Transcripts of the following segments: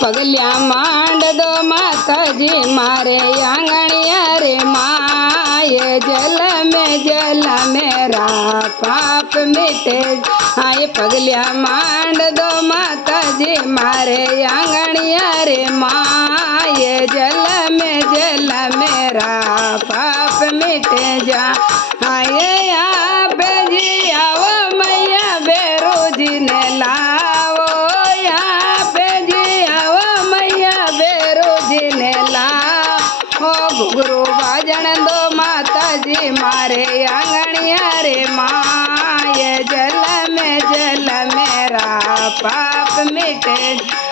पगलिया मांड दो माता जी मारे आंगणिया रे माए जल मेरा पाप मिटे। आए पगलिया मांड दो माता जी मारे आंगणिया रे माए जल मेरा पाप मिटे जा। आए यहाँ पे जी आओ मैया बेरो जी ने लाओ, यहाँ पे जी आओ मैया बेरो जी ने लाओ। घुघरू बाजन दो माता जी मारे आंगणिया रे माए जल मेरा पाप मिटे।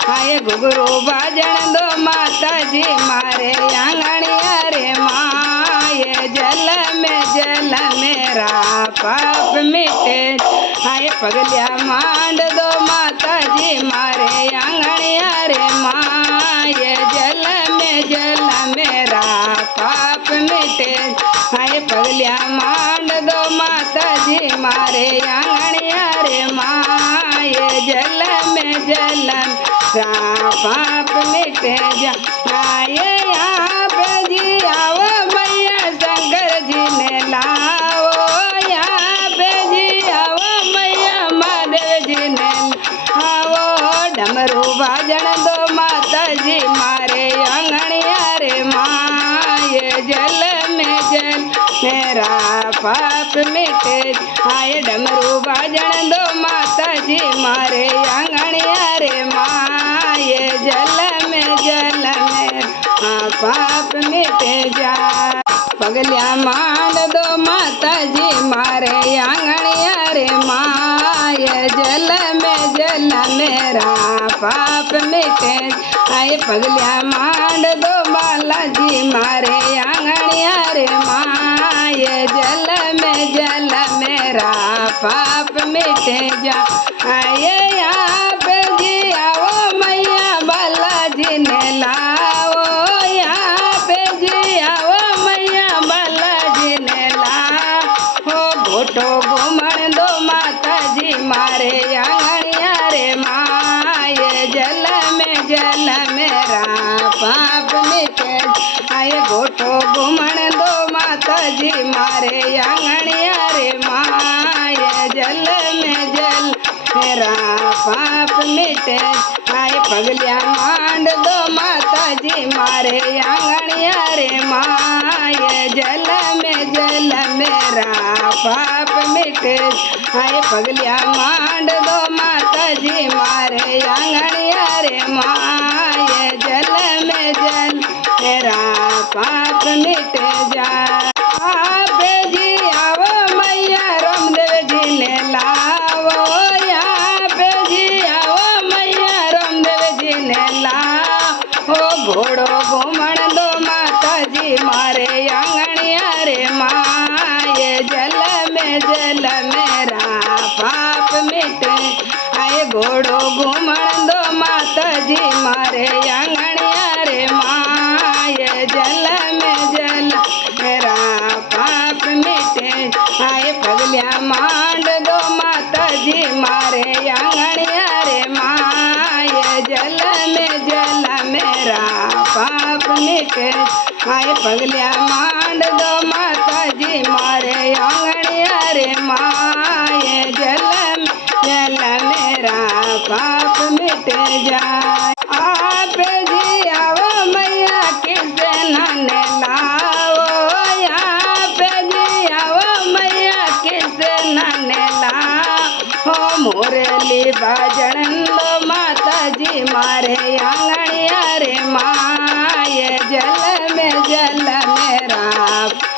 आए घुघरू बाजन दो माता जी मारे आंगणिया रे माए जल मेरा पाप मिटे। आए पगलिया मांड दो माता जी मारे आंगणिया रे माए जल मेरा पाप मिटे। आए पगलिया मांड दो माता जी मारे आंगणिया रे माए जल मेरा पाप मिटे जा। आए यहाँ पे जी आओ मैया शंकर जी ने लाओ, यहाँ पे जी आओ मैया महादेव जी ने आओ। डमरू बाजन दो माता जी मारे आंगणिया रे माए जल मेरा पाप मिटे। आए डमरू बाजन दो माता जी मारे आंगणिया रे माए जल मेरा पाप मिटे जा। पगलिया मांड दो माता जी मारे आंगणिया रे माए जल मेरा पाप मिटे। आए पगलिया मांड दो बाला जी मारे आंगणिया रे माए जल मेरा पाप मिटे जा। आए यहाँ पे जी आओ मैया बाला जी ने लाओ, यहाँ पे जी आओ मैया बाला जी ने लाओ। घोटो घूमण दो माता जी मारे आंगणिया रे माए जल मेरा पाप मिटे। आए घोटो घूमण दो माता जी मारे आंगणिया रे माए जल मेरा पाप मिटे। आए पगलिया मांड दो माता जी मारे आंगणिया रे माए जल मेरा पाप मिटे। आए पगलिया मांड दो माता जी मारे आंगणिया रे माए जल मेरा पाप मिटे जा। आप जी आओ मैया रामदेव जी ने लाओ, यहाँ पे जी आओ मैया रामदेव जी ने लाओ। घोड़ो घूमण दो माता जी मारे आंगणिया रे माए जल मेरा पाप मिटे। आए घोड़ो घूमण दो माता जी मारे आंगणिया रे माए जल मेरा पाप मिटे। आए पगलिया मांड दो माता जी मारे आंगणिया रे माए जल मेरा पाप मिटे। आए पगलिया मांड दो माता जी मारे आंगणिया रे माए जल मेरा पाप मिटे जाए। आप जी आओ मैया किसे नाने लाओ, यहाँ पे जी आओ मैया किसे नाने लाओ। मोरली बाजन दो माता जी मारे आंगणिया रे माए जल मेरा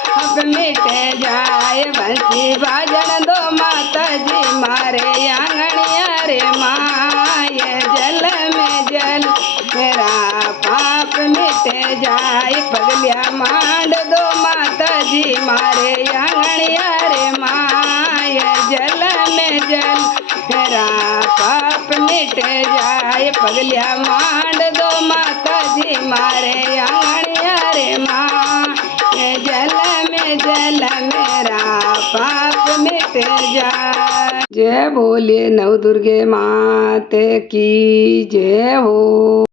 पाप मिटे जाए। बंसी बाजन दो माता जी मारे आंगणिया रे माए जल मेरा पाप मिटे जाए। पगलिया मांड दो माता जी मारे आंगणिया रे माए जल मेरा पाप मिटे जाए। पगलिया मांड दो माता जी मारे आंगणिया रे माए जल मेरा पाप मिट जाए। जय बोले नव दुर्गे माते की जय हो।